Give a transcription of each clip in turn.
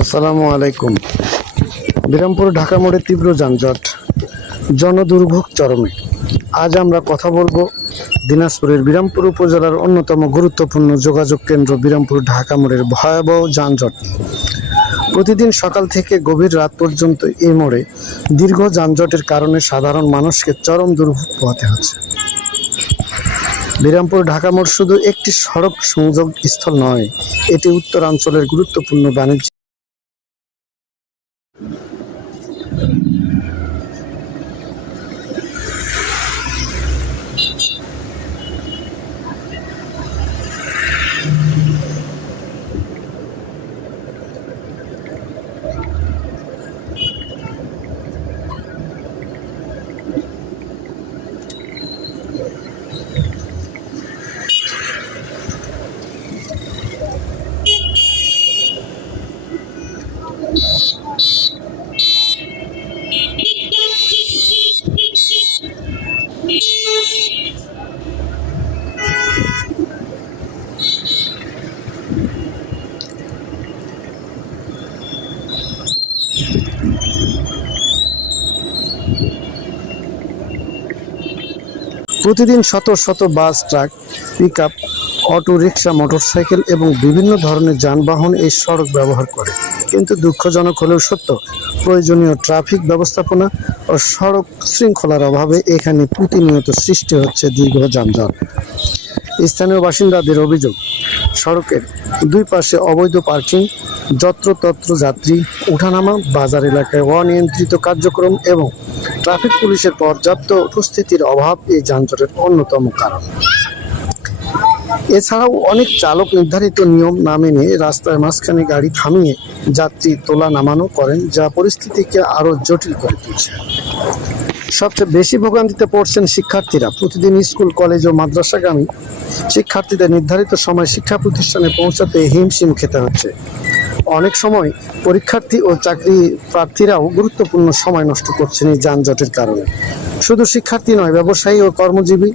আসসালামু আলাইকুম। বিরামপুর ঢাকা মোড়ে তীব্র যানজট, জনদুর্ভোগ চরমে। আজ আমরা কথা বলবো দিনাজপুরের বিরামপুর উপজেলার অন্যতম গুরুত্বপূর্ণ যোগাযোগ কেন্দ্র বিরামপুর ঢাকা মোড়ের ভয়াবহ যানজট নিয়ে। প্রতিদিন সকাল থেকে গভীর রাত পর্যন্ত এই মোড়ে দীর্ঘ যানজটের কারণে সাধারণ মানুষকে চরম দুর্ভোগ পোহাতে হচ্ছে। বিরামপুর ঢাকা মোড় শুধু একটি সড়ক সংযোগ স্থল নয়, এটি উত্তরাঞ্চলের গুরুত্বপূর্ণ বাণিজ্য। প্রতিদিন শত শত bus, truck, pickup, auto rickshaw, motorcycle এবং বিভিন্ন ধরনের যানবাহন এই সড়ক ব্যবহার করে। কিন্তু দুঃখজনক হলেও সত্য, প্রয়োজনীয় ট্রাফিক ব্যবস্থাপনা ও সড়ক শৃঙ্খলার অভাবে এখানে প্রতিনিয়ত সৃষ্টি হচ্ছে দীর্ঘ যানজট। স্থানীয় বাসিন্দাদের অভিযোগ, সড়কের দুই পাশে অবৈধ পার্কিং, যত্রতত্র যাত্রী ওঠানামা, বাজার এলাকায় অনিয়ন্ত্রিত কার্যক্রম এবং ট্রাফিক পুলিশের পর্যাপ্ত উপস্থিতির অভাব এই যানজটের অন্যতম কারণ। এছাড়াও অনেক চালক নির্ধারিত নিয়ম না মেনে রাস্তার মাঝখানে গাড়ি থামিয়ে যাত্রী তোলা নামানো করেন, যা পরিস্থিতিকে আরও জটিল করে তুলছে। সবচেয়ে বেশি ভোগান্তিতে পড়ছেন শিক্ষার্থীরা। প্রতিদিন স্কুল, কলেজ ও মাদ্রাসাগামী শিক্ষার্থীদের নির্ধারিত সময় শিক্ষা প্রতিষ্ঠানে পৌঁছাতে হিমশিম খেতে হচ্ছে। অনেক সময় পরীক্ষার্থী ও চাকরি প্রার্থীরাও গুরুত্বপূর্ণ সময় নষ্ট করছেন এই যানজটের কারণে। শুধু শিক্ষার্থী নয়, ব্যবসায়ী ও কর্মজীবী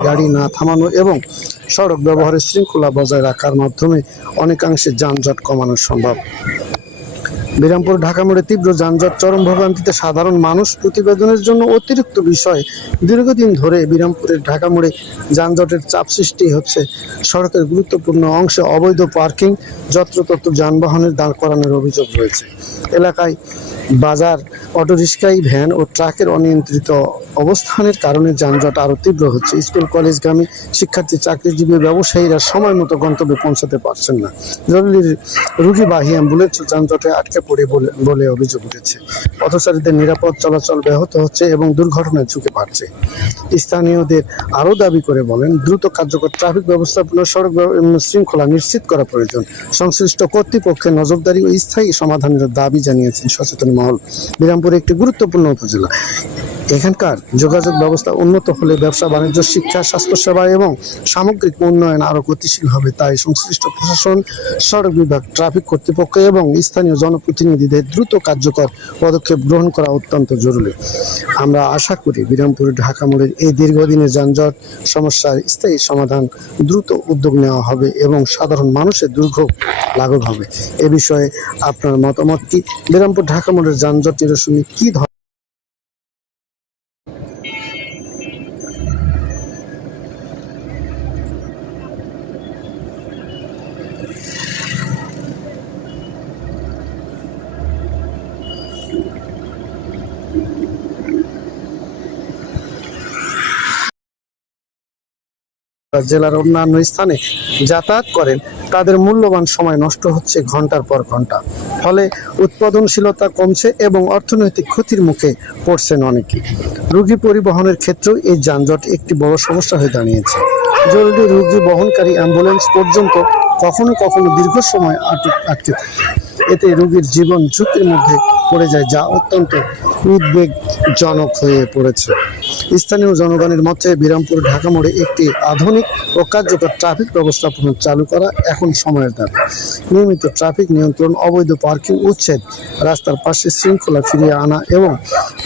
গাড়ি না থামানো এবং সড়ক ব্যবহারের শৃঙ্খলা বজায় রাখার মাধ্যমে অনেকাংশে যানজট কমানো সম্ভব। বিরামপুর ঢাকা মোড়ে তীব্র যানজট, চরম ভোগান্তিতে সাধারণ মানুষ। প্রতিবেদনের জন্য অতিরিক্ত বিষয়, দীর্ঘদিন ধরে বিরামপুরের ঢাকা মোড়ে যানজটের চাপ সৃষ্টি হচ্ছে। সড়কের গুরুত্বপূর্ণ অংশে অবৈধ পার্কিং, যত্রতত্র যানবাহনের দাঁড় করানোর অভিযোগ রয়েছে। এলাকায় বাজার, অটোরিক্সায়, ভ্যান ও ট্রাকের অনিয়ন্ত্রিত অবস্থানের কারণে যানজট আরও তীব্র হচ্ছে। স্কুল, কলেজগামী শিক্ষার্থী, চাকরিজীবী, ব্যবসায়ীরা সময় মতো গন্তব্যে পৌঁছাতে পারছেন না। জরুরি রোগীবাহী অ্যাম্বুলেন্স যানজটে আটকে পড়ে বলে অভিযোগ উঠেছে। পথচারীদের নিরাপদ চলাচল ব্যাহত হচ্ছে এবং দুর্ঘটনার ঝুঁকি বাড়ছে। স্থানীয়দের আরও দাবি করে বলেন, দ্রুত কার্যকর ট্রাফিক ব্যবস্থাপনা, সড়ক শৃঙ্খলা নিশ্চিত করা প্রয়োজন। সংশ্লিষ্ট কর্তৃপক্ষের নজরদারি ও স্থায়ী সমাধানের দাবি জানিয়েছেন সচেতন মহল। বিরামপুর একটি গুরুত্বপূর্ণ উপজেলা। এখানকার যোগাযোগ ব্যবস্থা উন্নত হলে ব্যবসা বাণিজ্য, শিক্ষা, স্বাস্থ্যসেবা এবং সামগ্রিক উন্নয়ন আরও গতিশীল হবে। তাই সংশ্লিষ্ট প্রশাসন, সড়ক বিভাগ, ট্রাফিক কর্তৃপক্ষ এবং স্থানীয় জনপ্রতিনিধিদের দ্রুত কার্যকর পদক্ষেপ গ্রহণ করা অত্যন্ত জরুরি। আমরা আশা করি বিরামপুর ঢাকা মোড়ের এই দীর্ঘদিনের যানজট সমস্যার স্থায়ী সমাধান দ্রুত উদ্যোগ নেওয়া হবে এবং সাধারণ মানুষের দুর্ভোগ লাঘব হবে। এ বিষয়ে আপনার মতামত কি? বিরামপুর ঢাকা মোড়ের যানজট নিরসনে কি জেলার অন্যান্য স্থানে যাতায়াত করেন তাদের মূল্যবান সময় নষ্ট হচ্ছে ঘন্টার পর ঘন্টা। ফলে উৎপাদনশীলতা কমছে এবং অর্থনৈতিক ক্ষতির মুখে পড়ছেন অনেকে। রোগী পরিবহনের ক্ষেত্রেও এই যানজট একটি বড় সমস্যা হয়ে দাঁড়িয়েছে। জরুরি রোগী বহনকারী অ্যাম্বুলেন্স পর্যন্ত কখনো কখনো দীর্ঘ সময় আটকে থাকে। এতে রোগীর জীবন ঝুঁকির মধ্যে পড়ে যায়, যা অত্যন্ত উদ্বেগজনক হয়ে পড়েছে। স্থানীয় জনগণের মধ্যে বিরামপুর ঢাকা মোড়ে একটি আধুনিক ও কার্যকর ট্রাফিক ব্যবস্থাপনা চালু করা এখন সময়ের দাবি। নিয়মিত ট্রাফিক নিয়ন্ত্রণ, অবৈধ পার্কিং উচ্ছেদ, রাস্তার পাশে শৃঙ্খলা ফিরিয়ে আনা এবং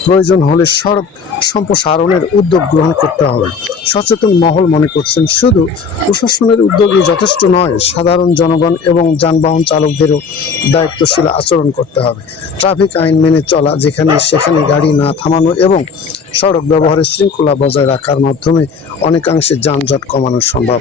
প্রয়োজন হলে সড়ক সম্প্রসারণের উদ্যোগ গ্রহণ করতে হবে। সচেতন মহল মনে করছেন শুধু প্রশাসনের উদ্যোগই যথেষ্ট নয়, সাধারণ জনগণ এবং যানবাহন চালকদেরও দায়িত্বশীল আচরণ করতে হবে। ট্রাফিক আইন মেনে চলা, যেখানে সেখানে গাড়ি না থামানো এবং সড়ক ব্যবহারের শৃঙ্খলা বজায় রাখার মাধ্যমে অনেকাংশে যানজট কমানো সম্ভব।